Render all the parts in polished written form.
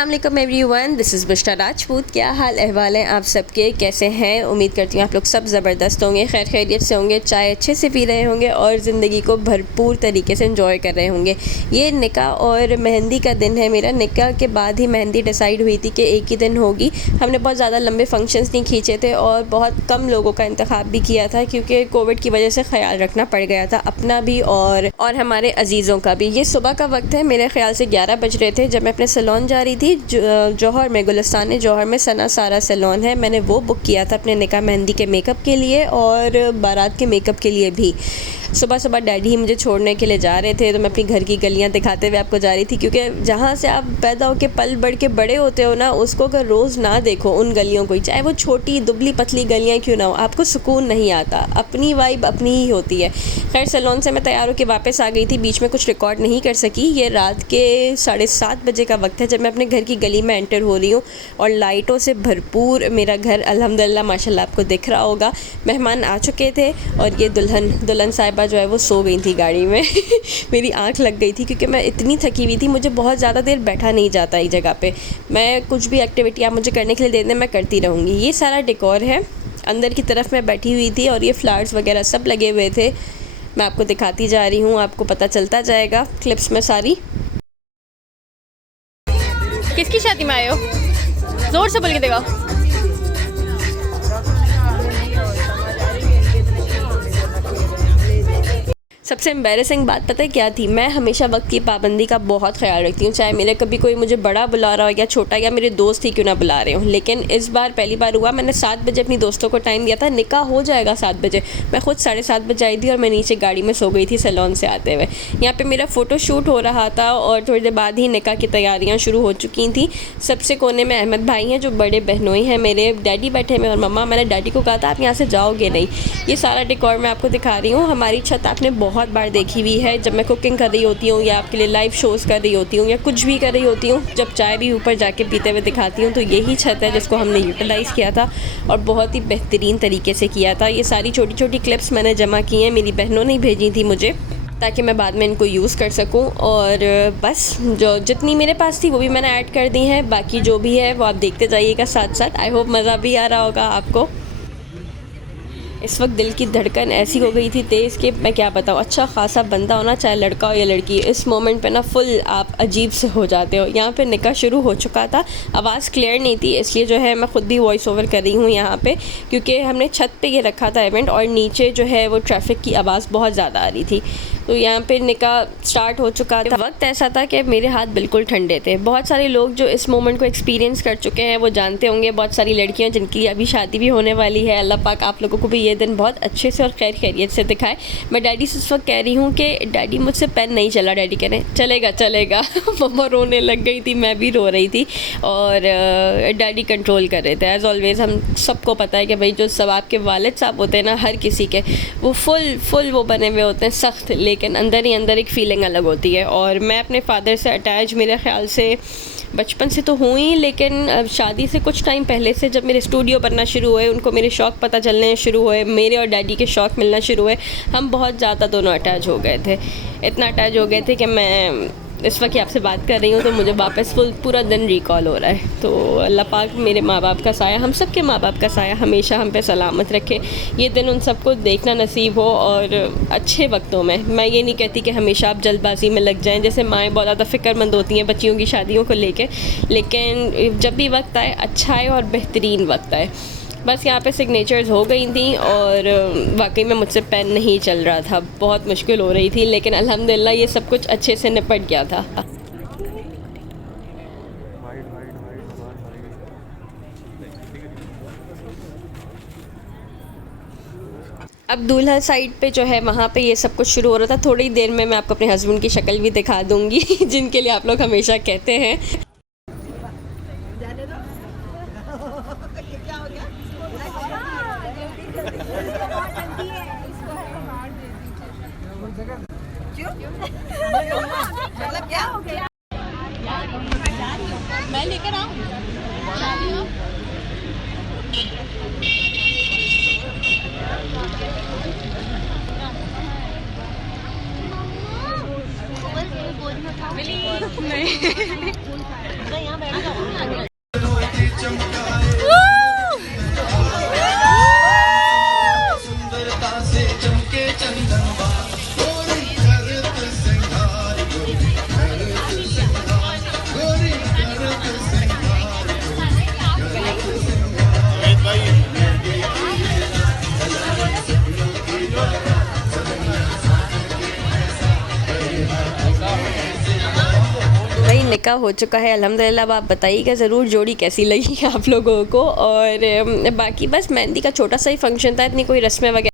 अस्सलाम वालेकुम everyone, this is Bushra Rajput. क्या हाल अहवाल हैं आप सबके, कैसे हैं? उम्मीद करती हूँ आप लोग सब ज़बरदस्त होंगे, खैर खैरियत से होंगे, चाय अच्छे से पी रहे होंगे और ज़िंदगी को भरपूर तरीके से एंजॉय कर रहे होंगे। ये निकाह और मेहंदी का दिन है मेरा। निकाह के बाद ही मेहंदी डिसाइड हुई थी कि एक ही दिन होगी। हमने बहुत ज़्यादा लंबे फंक्शंस नहीं खींचे थे और बहुत कम लोगों का इंतखाब भी किया था क्योंकि कोविड की वजह से ख्याल रखना पड़ गया था अपना भी और हमारे अजीज़ों का भी। ये सुबह का वक्त है, मेरे ख्याल से 11 बज रहे थे जब मैं अपने सैलून जा रही थी। जौहर में, गुलिस्तान जौहर में सना सारा सैलून है। मैंने वो बुक किया था अपने निकाह मेहंदी के मेकअप के लिए और बारात के मेकअप के लिए भी। सुबह सुबह डैडी ही मुझे छोड़ने के लिए जा रहे थे तो मैं अपनी घर की गलियां दिखाते हुए आपको जा रही थी, क्योंकि जहाँ से आप पैदा होकर पल बढ़ के बड़े होते हो ना, उसको अगर रोज़ ना देखो उन गलियों को, चाहे वो छोटी दुबली पतली गलियाँ क्यों ना हो, आपको सुकून नहीं आता। अपनी वाइब अपनी ही होती है। खैर सैलून से मैं तैयार होकर वापस आ गई थी, बीच में कुछ रिकॉर्ड नहीं कर सकी। ये रात के 7:30 बजे का वक्त है जब मैं अपने घर की गली में एंटर हो रही हूँ और लाइटों से भरपूर मेरा घर अल्हम्दुलिल्लाह माशाल्लाह आपको दिख रहा होगा। मेहमान आ चुके थे और ये दुल्हन साहिबा जो है वो सो गई थी गाड़ी में मेरी आंख लग गई थी क्योंकि मैं इतनी थकी हुई थी, मुझे बहुत ज़्यादा देर बैठा नहीं जाता एक जगह पे। मैं कुछ भी एक्टिविटी आप मुझे करने के लिए दे दें मैं करती रहूँगी। ये सारा डेकोर है, अंदर की तरफ मैं बैठी हुई थी और ये फ्लावर्स वगैरह सब लगे हुए थे। मैं आपको दिखाती जा रही हूँ, आपको पता चलता जाएगा क्लिप्स में सारी। किसकी शादी में आए हो? जोर से बोल के देखो। सबसे एम्बैरेसिंग बात पता है क्या थी? मैं हमेशा वक्त की पाबंदी का बहुत ख्याल रखती हूँ, चाहे मेरे कभी कोई मुझे बड़ा बुला रहा हो या छोटा या मेरे दोस्त ही क्यों ना बुला रहे हो। लेकिन इस बार पहली बार हुआ, मैंने 7 बजे अपनी दोस्तों को टाइम दिया था, निकाह हो जाएगा 7 बजे। मैं खुद 7:30 बजे आई थी और मैं नीचे गाड़ी में सो गई थी सैलून से आते हुए। यहाँ पर मेरा फ़ोटो शूट हो रहा था और थोड़ी देर बाद ही निकाह की तैयारियाँ शुरू हो चुकी थी। सबसे कोने में अहमद भाई हैं जो बड़े बहनोई हैं मेरे, डैडी बैठे में और मम्मा। मैंने डैडी को कहा था आप यहाँ से जाओगे नहीं। ये सारा डेकोर मैं आपको दिखा रही हूँ। हमारी छत आपने बहुत बार देखी हुई है, जब मैं कुकिंग कर रही होती हूँ या आपके लिए लाइव शोज़ कर रही होती हूँ या कुछ भी कर रही होती हूँ, जब चाय भी ऊपर जाके पीते हुए दिखाती हूँ, तो यही छत है जिसको हमने यूटिलाइज़ किया था और बहुत ही बेहतरीन तरीके से किया था। ये सारी छोटी छोटी क्लिप्स मैंने जमा की हैं, मेरी बहनों ने भेजी थी मुझे ताकि मैं बाद में इनको यूज़ कर सकूं। और बस जो जितनी मेरे पास थी वो भी मैंने ऐड कर दी हैं, बाकी जो भी है वो आप देखते जाइएगा साथ साथ। आई होप मज़ा भी आ रहा होगा आपको। इस वक्त दिल की धड़कन ऐसी हो गई थी तेज़ कि मैं क्या बताऊँ। अच्छा ख़ासा बंदा होना, चाहे लड़का हो या लड़की, इस मोमेंट पे ना फुल आप अजीब से हो जाते हो। यहाँ पे निकाह शुरू हो चुका था, आवाज़ क्लियर नहीं थी इसलिए जो है मैं ख़ुद भी वॉइस ओवर कर रही हूँ यहाँ पे, क्योंकि हमने छत पे ये रखा था इवेंट और नीचे जो है वो ट्रैफिक की आवाज़ बहुत ज़्यादा आ रही थी। तो यहाँ पे निकाह स्टार्ट हो चुका था। वक्त ऐसा था कि मेरे हाथ बिल्कुल ठंडे थे। बहुत सारे लोग जो इस मोमेंट को एक्सपीरियंस कर चुके हैं वो जानते होंगे, बहुत सारी लड़कियाँ जिनकी अभी शादी भी होने वाली है। अल्लाह पाक आप लोगों को भी ये दिन बहुत अच्छे से और खैर खैरियत से दिखाए। मैं डैडी से इस वक्त कह रही हूँ कि डैडी मुझसे पेन नहीं चला। डैडी कह रहे हैं चलेगा चलेगा मम्मा रोने लग गई थी, मैं भी रो रही थी और डैडी कंट्रोल कर रहे थे। एज़ ऑलवेज़ हम सबको पता है कि भाई जो सब आपके वालिद साहब होते हैं ना, हर किसी के वो फुल वो बने हुए होते हैं सख्त, लेकिन अंदर ही अंदर एक फ़ीलिंग अलग होती है। और मैं अपने फादर से अटैच मेरे ख़्याल से बचपन से तो हुई, लेकिन शादी से कुछ टाइम पहले से जब मेरे स्टूडियो बनना शुरू हुए, उनको मेरे शौक़ पता चलने शुरू हुए, मेरे और डैडी के शौक़ मिलना शुरू हुए, हम बहुत ज़्यादा दोनों अटैच हो गए थे। इतना अटैच हो गए थे कि मैं इस वक्त आपसे बात कर रही हूँ तो मुझे वापस पूरा दिन रिकॉल हो रहा है। तो अल्लाह पाक मेरे माँ बाप का साया, हम सब के माँ बाप का साया हमेशा हम पे सलामत रखे। ये दिन उन सबको देखना नसीब हो और अच्छे वक्तों में। मैं ये नहीं कहती कि हमेशा आप जल्दबाजी में लग जाएं, जैसे माएँ बहुत ज़्यादा फ़िक्रमंद होती हैं बच्चियों की शादियों को लेके, लेकिन जब भी वक्त आए अच्छा आए और बेहतरीन वक्त आए। बस यहाँ पे सिग्नेचर्स हो गई थी और वाकई में मुझसे पेन नहीं चल रहा था, बहुत मुश्किल हो रही थी, लेकिन अल्हम्दुलिल्लाह ये सब कुछ अच्छे से निपट गया था। अब दूल्हा साइड पे जो है वहाँ पे ये सब कुछ शुरू हो रहा था। थोड़ी देर में मैं आपको अपने हस्बैंड की शक्ल भी दिखा दूँगी जिनके लिए आप लोग हमेशा कहते हैं। मतलब क्या हो गया? मैं लेकर आऊँ? नहीं निकाह हो चुका है अल्हम्दुलिल्लाह। अब आप बताइएगा ज़रूर जोड़ी कैसी लगी आप लोगों को। और बाकी बस मेहंदी का छोटा सा ही फंक्शन था, इतनी कोई रस्में वगैरह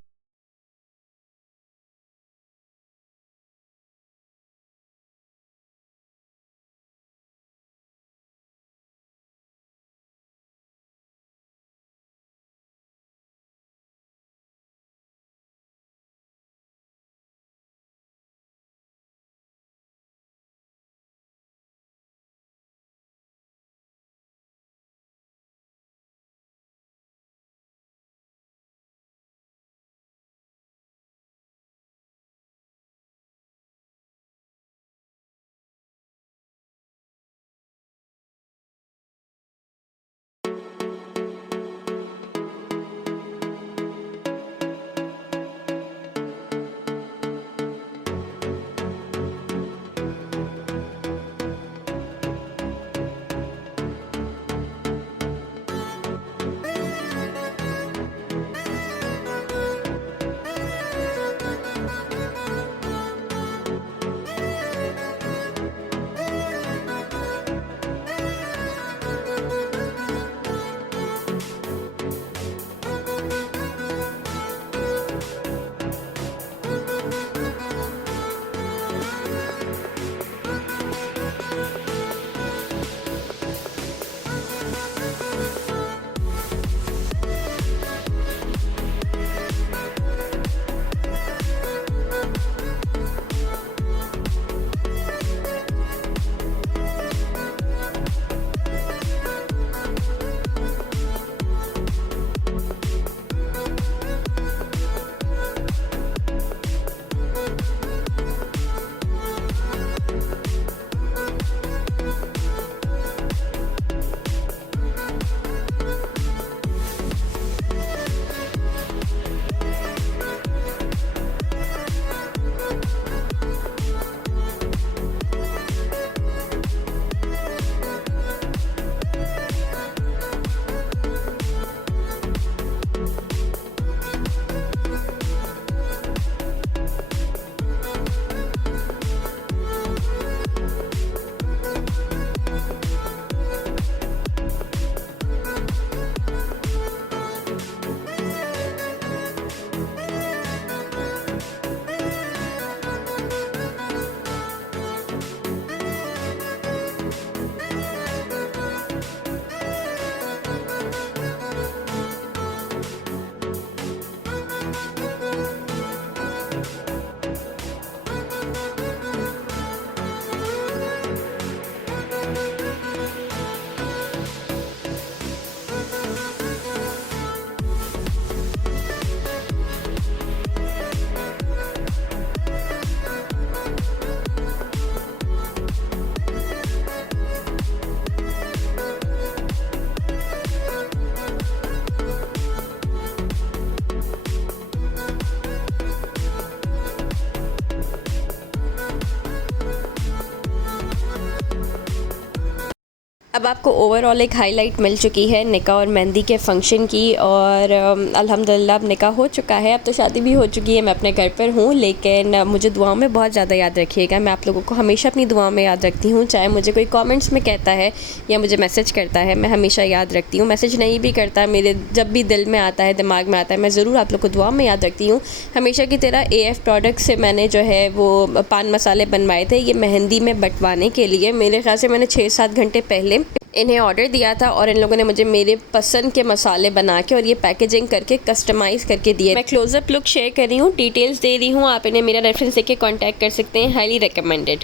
अब आपको ओवरऑल एक हाईलाइट मिल चुकी है निकाह और मेहंदी के फंक्शन की। और अल्हम्दुलिल्लाह अब निकाह हो चुका है, अब तो शादी भी हो चुकी है, मैं अपने घर पर हूँ। लेकिन मुझे दुआओं में बहुत ज़्यादा याद रखिएगा, मैं आप लोगों को हमेशा अपनी दुआओं में याद रखती हूँ। चाहे मुझे कोई कमेंट्स में कहता है या मुझे मैसेज करता है, मैं हमेशा याद रखती हूँ। मैसेज नहीं भी करता, मेरे जब भी दिल में आता है, दिमाग में आता है, मैं ज़रूर आप लोग को दुआ में याद रखती हूँ। हमेशा की तरह AF प्रोडक्ट से मैंने जो है वो पान मसाले बनवाए थे, ये मेहंदी में बंटवाने के लिए। मेरे ख्याल से मैंने 6-7 घंटे पहले इन्हें ऑर्डर दिया था और इन लोगों ने मुझे मेरे पसंद के मसाले बना के और ये पैकेजिंग करके कस्टमाइज़ करके दिए। मैं क्लोजअप लुक शेयर कर रही हूँ, डिटेल्स दे रही हूँ, आप इन्हें मेरा रेफरेंस देके कांटेक्ट कर सकते हैं, हाईली रिकमेंडेड।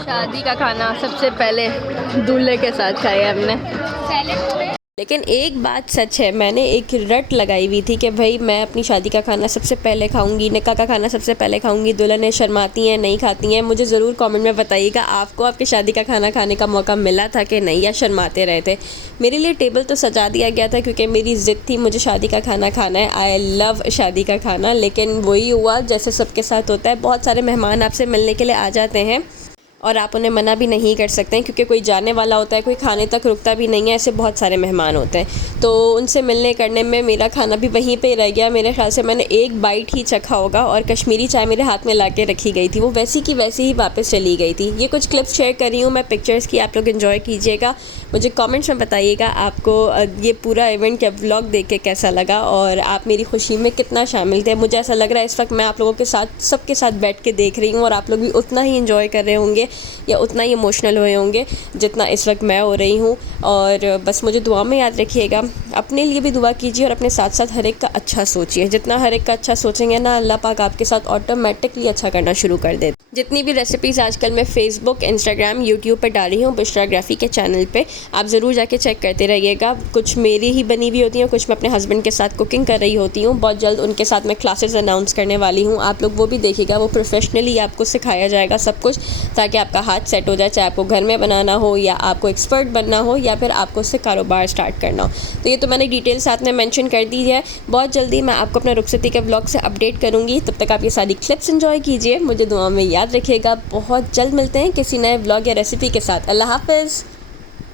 शादी का खाना सबसे पहले दूल्हे के साथ खाया हमने। लेकिन एक बात सच है, मैंने एक रट लगाई हुई थी कि भाई मैं अपनी शादी का खाना सबसे पहले खाऊंगी, निकाह का खाना सबसे पहले खाऊंगी। दुल्हनें शर्माती हैं, नहीं खाती हैं। मुझे ज़रूर कमेंट में बताइएगा आपको आपकी शादी का खाना खाने का मौका मिला था कि नहीं, या शर्माते रहे थे। मेरे लिए टेबल तो सजा दिया गया था क्योंकि मेरी ज़िद थी, मुझे शादी का खाना खाना है। आई लव शादी का खाना। लेकिन वही हुआ जैसे सबके साथ होता है, बहुत सारे मेहमान आपसे मिलने के लिए आ जाते हैं और आप उन्हें मना भी नहीं कर सकते हैं, क्योंकि कोई जाने वाला होता है, कोई खाने तक रुकता भी नहीं है, ऐसे बहुत सारे मेहमान होते हैं। तो उनसे मिलने करने में मेरा खाना भी वहीं पे रह गया। मेरे ख्याल से मैंने एक बाइट ही चखा होगा और कश्मीरी चाय मेरे हाथ में ला के रखी गई थी, वो वैसी की वैसी ही वापस चली गई थी। ये कुछ क्लिप्स शेयर कर रही हूँ मैं पिक्चर्स की, आप लोग एंजॉय कीजिएगा। मुझे कमेंट्स में बताइएगा आपको ये पूरा इवेंट या व्लॉग देख के कैसा लगा और आप मेरी खुशी में कितना शामिल थे। मुझे ऐसा लग रहा है इस वक्त मैं आप लोगों के साथ सबके साथ बैठ के देख रही हूँ और आप लोग भी उतना ही इंजॉय कर रहे होंगे या उतना ही इमोशनल हुए होंगे जितना इस वक्त मैं हो रही हूँ। और बस मुझे दुआ में याद रखिएगा, अपने लिए भी दुआ कीजिए और अपने साथ साथ हर एक का अच्छा सोचिए। जितना हर एक का अच्छा सोचेंगे ना, अल्लाह पाक आपके साथ ऑटोमेटिकली अच्छा करना शुरू कर दे। जितनी भी रेसिपीज़ आजकल मैं फेसबुक, इंस्टाग्राम, यूट्यूब पर डाल रही हूँ बुशराग्राफी के चैनल पे, आप ज़रूर जाके चेक करते रहिएगा। कुछ मेरी ही बनी हुई होती हैं, कुछ मैं अपने हस्बैंड के साथ कुकिंग कर रही होती हूँ। बहुत जल्द उनके साथ मैं क्लासेस अनाउंस करने वाली हूँ, आप लोग वो भी देखिएगा। वो प्रोफेशनली आपको सिखाया जाएगा सब कुछ, ताकि आपका हाथ सेट हो जाए, चाहे आपको घर में बनाना हो या आपको एक्सपर्ट बनना हो या फिर आपको उससे कारोबार स्टार्ट करना हो। तो ये तो मैंने डिटेल साथ में मेंशन कर दी है। बहुत जल्दी मैं आपको अपना रुखसती के व्लॉग से अपडेट करूँगी, तब तक आप ये सारी क्लिप्स एंजॉय कीजिए, मुझे दुआ में याद रखिएगा। बहुत जल्द मिलते हैं किसी नए व्लॉग या रेसिपी के साथ। अल्लाह हाफ़िज़।